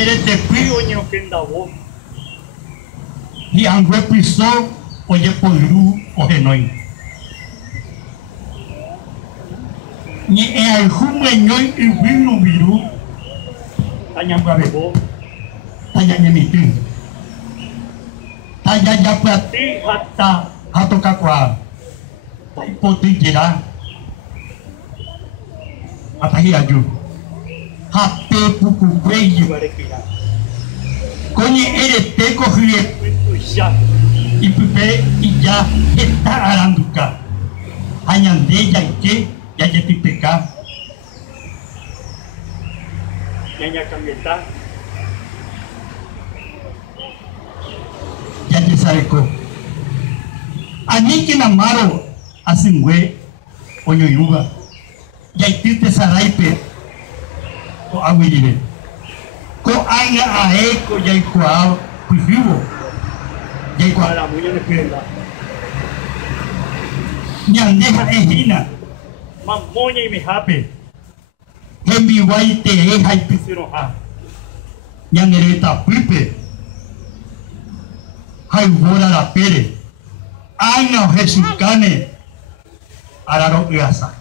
Erete pi Oño que andavo. y angüe pisó oye poiru o genoi. Ni e al jumeñoi y vino viru. Tanyangwa bebo. Tanyanya mitin. Tanyanya pati hatta hatoka kwa. Poti jira. Atahi aju. Hape puku kweyi. Konye erete kohrie. Ya. Y pipe y ya está aranduka. Añande ya que ya tipeka. Ñaña cambieta. Ya que sareko. Ani que namaro asingwe oyoyuga. Ya itite saraipe o awirire. Ko anga aeko ya ikuao pifibo. Ya ikuao. Para muy en espera. Ñandeja ejina. Mamoña y mi hape. Hembi waite eja y Siroja. ñanereta pipe haivora la pere año jesukane araro yasa